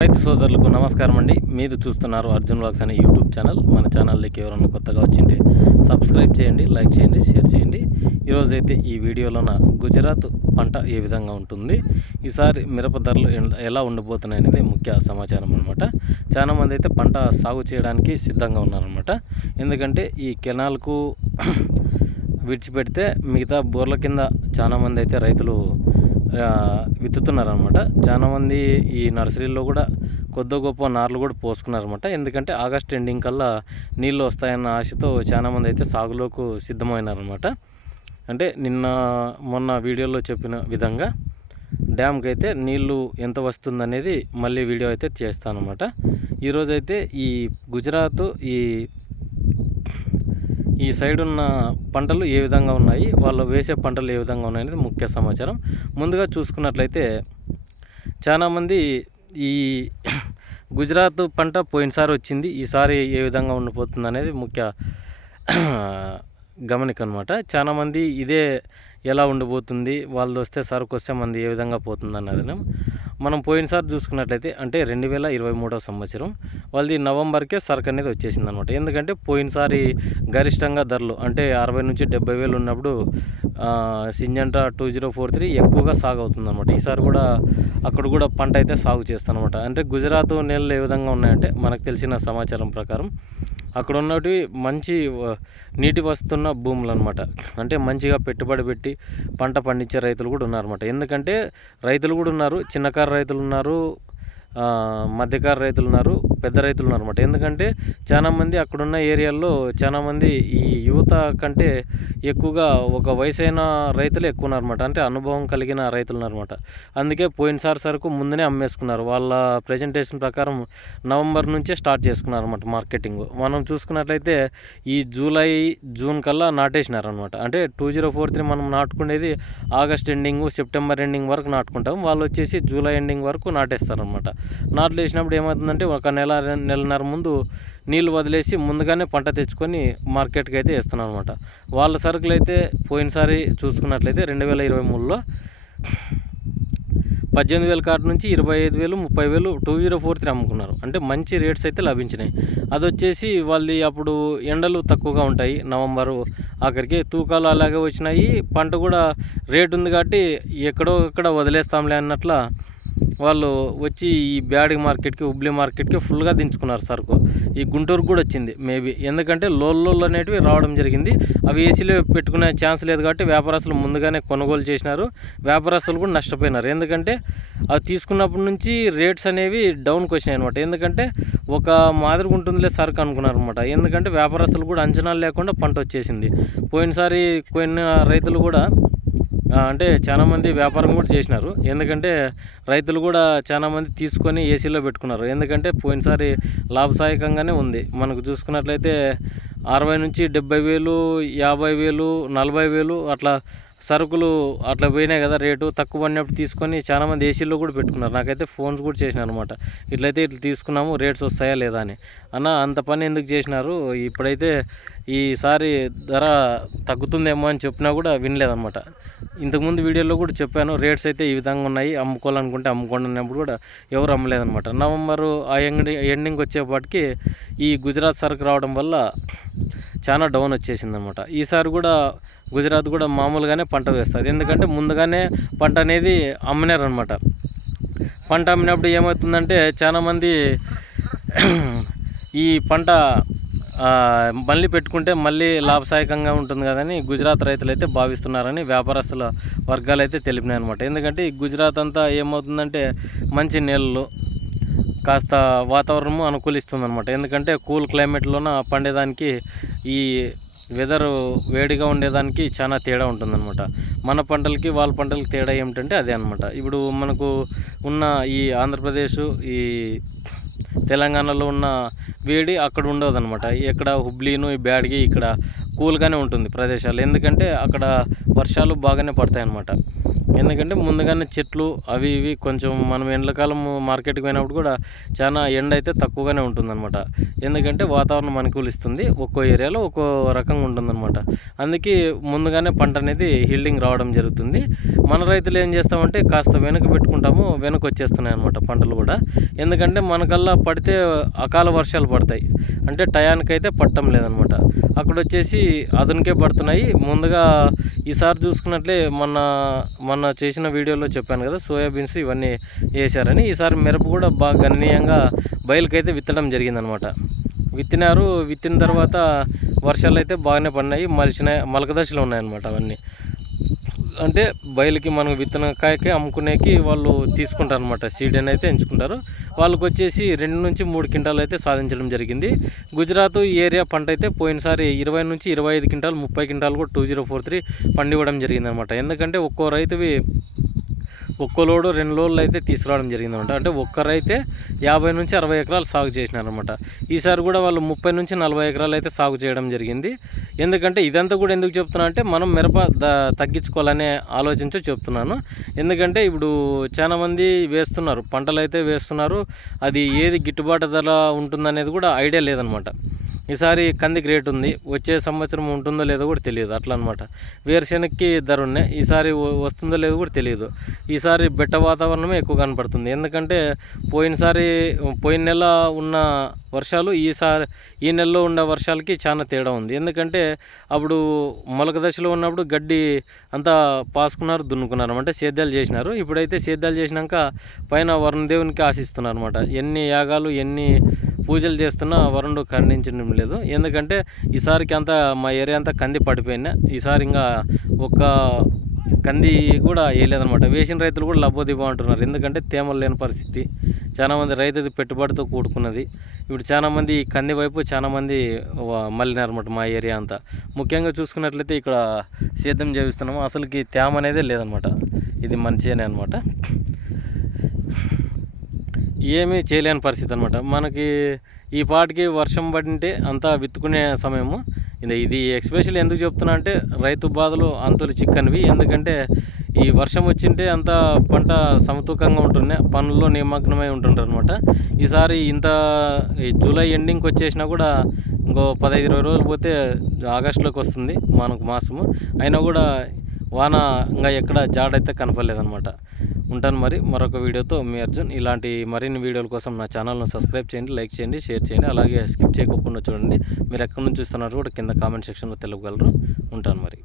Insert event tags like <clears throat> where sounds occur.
రైతు సోదరులకు నమస్కారం అండి. మీరు చూస్తున్నారు అర్జున్ వాక్స్ అనే యూట్యూబ్ ఛానల్. మన ఛానల్లోకి ఎవరైనా కొత్తగా వచ్చింటే సబ్స్క్రైబ్ చేయండి లైక్ చేయండి షేర్ చేయండి. ఈరోజు అయితే ఈ వీడియోలోన గుజరాత్ పంట ఏ విధంగా ఉంటుంది ఈసారి మిరప ధరలు ఎలా ఉండబోతున్నాయి అనేది ముఖ్య సమాచారం అనమాట చాలా మంది అయితే పంట సాగు చేయడానికి సిద్ధంగా ఉన్నారనమాట ఎందుకంటే ఈ కెనాల్కు <clears throat> విడిచిపెడితే మిగతా బోర్ల కింద చాలామంది అయితే రైతులు విత్తుతున్నారనమాట చాలామంది ఈ నర్సరీలో కూడా కొద్ది గొప్ప నార్లు కూడా పోసుకున్నారనమాట ఎందుకంటే ఆగస్ట్ ఎండింగ్ కల్లా నీళ్ళు వస్తాయన్న ఆశతో చాలా మంది అయితే సాగులోకి సిద్ధమైనారనమాట అంటే నిన్న మొన్న వీడియోలో చెప్పిన విధంగా డ్యామ్కి అయితే నీళ్ళు ఎంత వస్తుందనేది మళ్ళీ వీడియో అయితే చేస్తానమాట ఈరోజైతే ఈ గుజరాత్ ఈ ఈ సైడ్ ఉన్న పంటలు ఏ విధంగా ఉన్నాయి? వాళ్ళు వేసే పంటలు ఏ విధంగా ఉన్నాయి అనేది ముఖ్య సమాచారం. ముందుగా చూసుకున్నట్లయితే చాలామంది ఈ <coughs> గుజరాత్ పంట పోయినసారి వచ్చింది. ఈసారి ఏ విధంగా ఉండిపోతుంది అనేది ముఖ్య <coughs> గమనిక అనమాట చాలామంది ఇదే ఎలా ఉండిపోతుంది? వాళ్ళు వస్తే సరుకు వస్తే మంది ఏ విధంగా పోతుంది అన్నది. మనం పోయినసారి చూసుకున్నట్లయితే అంటే రెండు వేల ఇరవై మూడో సంవత్సరం వాళ్ళది నవంబర్కే సరుకు అనేది వచ్చేసింది అనమాట ఎందుకంటే పోయినసారి గరిష్టంగా ధరలు అంటే అరవై నుంచి డెబ్బై వేలు ఉన్నప్పుడు Syngenta two zero four three ఎక్కువగా సాగు అవుతుంది అనమాట ఈసారి కూడా అక్కడ కూడా పంట అయితే సాగు చేస్తానమాట. అంటే గుజరాత్ నేలలు ఏ విధంగా ఉన్నాయంటే మనకు తెలిసిన సమాచారం ప్రకారం అక్కడ ఉన్నవి మంచి నీటి వస్తున్న భూములు అనమాట అంటే మంచిగా పెట్టుబడి పెట్టి పంట పండించే రైతులు కూడా ఉన్నారన్నమాట. ఎందుకంటే రైతులు కూడా ఉన్నారు చిన్నకారు రైతులు ఉన్నారు మధ్యకారు రైతులు ఉన్నారు పెద్ద రైతులు ఉన్నారు అనమాట ఎందుకంటే చాలామంది అక్కడున్న ఏరియాల్లో చాలామంది ఈ యువత కంటే ఎక్కువగా ఒక వయసైన రైతులు ఎక్కువ ఉన్నారన్నమాట అంటే అనుభవం కలిగిన రైతులు ఉన్నారన్నమాట అందుకే పోయినసారి సరుకు ముందునే అమ్మేసుకున్నారు. వాళ్ళ ప్రజెంటేషన్ ప్రకారం నవంబర్ నుంచే స్టార్ట్ చేసుకున్నారు అనమాట మార్కెటింగ్. మనం చూసుకున్నట్లయితే ఈ జూలై జూన్ కల్లా నాటేసినారనమాట అంటే టూ జీరో ఫోర్ త్రీ మనం నాటుకునేది ఆగస్ట్ ఎండింగ్ సెప్టెంబర్ ఎండింగ్ వరకు నాటుకుంటాం. వాళ్ళు వచ్చేసి జూలై ఎండింగ్ వరకు నాటేస్తారనమాట నాట్లు వేసినప్పుడు ఏమవుతుందంటే ఒక నెల నెలన్నర ముందు నీళ్ళు వదిలేసి ముందుగానే పంట తెచ్చుకొని మార్కెట్కి అయితే వేస్తున్నాం అనమాట వాళ్ళ సరుకులు అయితే పోయినసారి చూసుకున్నట్లయితే రెండు వేల ఇరవై మూడులో పద్దెనిమిది వేల కాటు నుంచి ఇరవై ఐదు వేలు ముప్పై వేలు టూ జీరో ఫోర్ త్రీ అమ్ముకున్నారు. అంటే మంచి రేట్స్ అయితే లభించినాయి. అది వచ్చేసి వాళ్ళది అప్పుడు ఎండలు తక్కువగా ఉంటాయి. నవంబరు ఆఖరికి తూకాలు అలాగే వచ్చినాయి. పంట కూడా రేట్ ఉంది కాబట్టి ఎక్కడో ఎక్కడ వదిలేస్తాంలే అన్నట్ల వాళ్ళు వచ్చి ఈ బ్యాడ్ మార్కెట్కి హుబ్లీ మార్కెట్కి ఫుల్గా దించుకున్నారు సరుకు. ఈ గుంటూరు కూడా వచ్చింది మేబీ. ఎందుకంటే లోల్లో అనేటివి రావడం జరిగింది. అవి ఏసీలో పెట్టుకునే ఛాన్స్ లేదు కాబట్టి వ్యాపారస్తులు ముందుగానే కొనుగోలు చేసినారు. వ్యాపారస్తులు కూడా నష్టపోయినారు. ఎందుకంటే అవి తీసుకున్నప్పటి నుంచి రేట్స్ అనేవి డౌన్కి వచ్చినాయి అనమాట ఎందుకంటే ఒక మాదిరిగా ఉంటుందిలే సరుకు అనుకున్నారు అనమాట ఎందుకంటే వ్యాపారస్తులు కూడా అంచనాలు లేకుండా పంట వచ్చేసింది. పోయినసారి కొన్ని రైతులు కూడా అంటే చాలామంది వ్యాపారం కూడా చేసినారు. ఎందుకంటే రైతులు కూడా చాలామంది తీసుకొని ఏసీలో పెట్టుకున్నారు. ఎందుకంటే పోయినసారి లాభసాయకంగానే ఉంది. మనకు చూసుకున్నట్లయితే అరవై నుంచి డెబ్బై వేలు యాభై వేలు నలభై వేలు అట్లా సరుకులు అట్లా పోయినాయి కదా రేటు తక్కువ పడినప్పుడు తీసుకొని చాలామంది ఏసీలో కూడా పెట్టుకున్నారు. నాకైతే ఫోన్స్ కూడా చేసిన అనమాట ఇట్లయితే ఇట్లా తీసుకున్నాము రేట్స్ వస్తాయా లేదా అని. అన్న అంత పని ఎందుకు చేసినారు? ఇప్పుడైతే ఈసారి ధర తగ్గుతుందేమో అని చెప్పినా కూడా వినలేదన్నమాట. ఇంతకుముందు వీడియోలో కూడా చెప్పాను రేట్స్ అయితే ఈ విధంగా ఉన్నాయి అమ్ముకోవాలనుకుంటే అమ్ముకోండి అన్నప్పుడు కూడా ఎవరు అమ్మలేదన్నమాట. నవంబరు ఆ ఎండి ఎండింగ్ వచ్చేపాటికి ఈ గుజరాత్ సరుకు రావడం వల్ల చాలా డౌన్ వచ్చేసింది అనమాట ఈసారి కూడా గుజరాత్ కూడా మామూలుగానే పంట వేస్తుంది. ఎందుకంటే ముందుగానే పంట అనేది అమ్మినారనమాట పంట అమ్మినప్పుడు ఏమవుతుందంటే చాలామంది ఈ పంట మళ్ళీ పెట్టుకుంటే మళ్ళీ లాభసాయకంగా ఉంటుంది కదని గుజరాత్ రైతులు అయితే భావిస్తున్నారని వ్యాపారస్తుల వర్గాలు అయితే తెలిపినాయి అనమాట ఎందుకంటే ఈ గుజరాత్ అంతా ఏమవుతుందంటే మంచి నీళ్ళు కాస్త వాతావరణము అనుకూలిస్తుంది అనమాట ఎందుకంటే కూల్ క్లైమేట్లోన పండేదానికి ఈ వెదర్ వేడిగా ఉండేదానికి చాలా తేడా ఉంటుందన్నమాట. మన పంటలకి వాళ్ళ పంటలకి తేడా ఏమిటంటే అదే అనమాట ఇప్పుడు మనకు ఉన్న ఈ ఆంధ్రప్రదేశ్ ఈ తెలంగాణలో ఉన్న వేడి అక్కడ ఉండదు అనమాట ఇక్కడ హుబ్లీను ఈ బ్యాడ్గి ఇక్కడ కూల్గానే ఉంటుంది ప్రదేశాలు ఎందుకంటే అక్కడ వర్షాలు బాగానే పడతాయి అన్నమాట ఎందుకంటే ముందుగానే చెట్లు అవి ఇవి కొంచెం మనం ఎండాకాలం మార్కెట్కి పోయినప్పుడు కూడా చాలా ఎండ అయితే తక్కువగానే ఉంటుందన్నమాట. ఎందుకంటే వాతావరణం అనుకూలిస్తుంది. ఒక్కో ఏరియాలో ఒక్కో రకంగా ఉంటుందన్నమాట. అందుకే ముందుగానే పంట అనేది హీల్డింగ్ రావడం జరుగుతుంది. మన రైతులు ఏం చేస్తామంటే కాస్త వెనక పెట్టుకుంటాము వెనక వచ్చేస్తున్నాయి అనమాట పంటలు కూడా. ఎందుకంటే మనకల్లా పడితే అకాల వర్షాలు పడతాయి. అంటే టయానికి అయితే పట్టడం లేదనమాట. అక్కడ వచ్చేసి అదనకే పడుతున్నాయి. ముందుగా ఈసారి చూసుకున్నట్లే మొన్న మొన్న చేసిన వీడియోలో చెప్పాను కదా సోయాబీన్స్ ఇవన్నీ వేసారని ఈసారి మిరప కూడా బాగా గణనీయంగా బయలుకైతే విత్తడం జరిగిందనమాట. విత్తినారు విత్తిన తర్వాత వర్షాలు అయితే బాగానే పడినాయి. మలిచిన మలకదశలు దశలో ఉన్నాయన్నమాట అవన్నీ. అంటే బయలుకి మనం విత్తనకాయకి అమ్ముకునేకి వాళ్ళు తీసుకుంటారు అనమాట సీడ్ అయితే ఎంచుకుంటారు. వాళ్ళకి వచ్చేసి రెండు నుంచి మూడు క్వింటాలు అయితే సాధించడం జరిగింది. గుజరాత్ ఏరియా పంట అయితే పోయినసారి ఇరవై నుంచి ఇరవై ఐదు క్వింటాలు ముప్పై క్వింటాలు కూడా టూ జీరో ఫోర్ త్రీ పండివ్వడం జరిగింది అనమాట ఎందుకంటే ఒక్కో రైతువి ఒక్కో లోడు రెండు లోడ్లు అయితే తీసుకురావడం జరిగిందనమాట. అంటే ఒక్కరైతే యాభై నుంచి అరవై ఎకరాలు సాగు చేసినారనమాట. ఈసారి కూడా వాళ్ళు ముప్పై నుంచి నలభై ఎకరాలు అయితే సాగు చేయడం జరిగింది. ఎందుకంటే ఇదంతా కూడా ఎందుకు చెప్తున్నా అంటే మనం మిరప ద తగ్గించుకోవాలనే ఆలోచించో చెప్తున్నాను. ఎందుకంటే ఇప్పుడు చాలామంది వేస్తున్నారు పంటలు అయితే వేస్తున్నారు. అది ఏది గిట్టుబాటు ధర ఉంటుందనేది కూడా ఐడియా లేదనమాట. ఈసారి కందికి రేటు ఉంది. వచ్చే సంవత్సరం ఉంటుందో లేదో కూడా తెలియదు. అట్లా అనమాట వేరుశెనగకి ధర ఉన్నాయి. ఈసారి వస్తుందో లేదో కూడా తెలియదు. ఈసారి బెట్ట వాతావరణమే ఎక్కువ కనపడుతుంది. ఎందుకంటే పోయినసారి పోయిన నెల ఉన్న వర్షాలు ఈసారి ఈ నెలలో ఉన్న వర్షాలకి చాలా తేడా ఉంది. ఎందుకంటే అప్పుడు మొలక దశలో ఉన్నప్పుడు గడ్డి అంతా పాసుకున్నారు దున్నుకున్నారు అంటే సేద్యాలు చేసినారు. ఇప్పుడైతే సేద్యాలు చేసినాక పైన వరుణ దేవునికి ఆశిస్తున్నారు అనమాట ఎన్ని యాగాలు ఎన్ని పూజలు చేస్తున్నా వరుణుడు ఖండించడం లేదు. ఎందుకంటే ఈసారికి అంతా మా ఏరియా అంతా కంది పడిపోయినా ఈసారి ఇంకా ఒక కంది కూడా వేయలేదనమాట వేసిన రైతులు కూడా లబ్బోదిబో అంటున్నారు. ఎందుకంటే తేమలు లేని పరిస్థితి. చాలామంది రైతుది పెట్టుబడితో కూడుకున్నది. ఇప్పుడు చాలామంది కంది వైపు చాలామంది మళ్ళినారనమాట మా ఏరియా అంతా. ముఖ్యంగా చూసుకున్నట్లయితే ఇక్కడ సేద్యం చేపిస్తున్నాము. అసలుకి తేమ అనేదే లేదనమాట ఇది మంచిగానే అనమాట ఏమీ చేయలేని పరిస్థితి అనమాట మనకి ఈ పాటికి వర్షం పడింటే అంతా విత్తుకునే సమయము. ఇది ఇది ఎక్స్పెషల్ ఎందుకు చెప్తున్నా అంటే రైతు బాధలు అంతులు చిక్కనివి. ఎందుకంటే ఈ వర్షం వచ్చింటే అంత పంట సమతూకంగా ఉంటుండే పనుల్లో నిమగ్నమై ఉంటుంటారు అనమాట ఈసారి ఇంత ఈ జూలై ఎండింగ్కి వచ్చేసినా కూడా ఇంకో పదహైదు ఇరవై రోజులు పోతే ఆగస్టులోకి వస్తుంది మనకు మాసము. అయినా కూడా వాన ఇంకా ఎక్కడ జాడైతే కనపడలేదన్నమాట. ఉంటాను మరి. మరొక వీడియోతో మీ అర్జున్. ఇలాంటి మరిన్ని వీడియోల కోసం నా ఛానల్ను సబ్స్క్రైబ్ చేయండి లైక్ చేయండి షేర్ చేయండి అలాగే స్కిప్ చేయకుండా చూడండి. మీరు ఎక్కడి నుంచి చూస్తున్నారు కూడా కింద కామెంట్ సెక్షన్లో తెలుపగలరు. ఉంటాను మరి.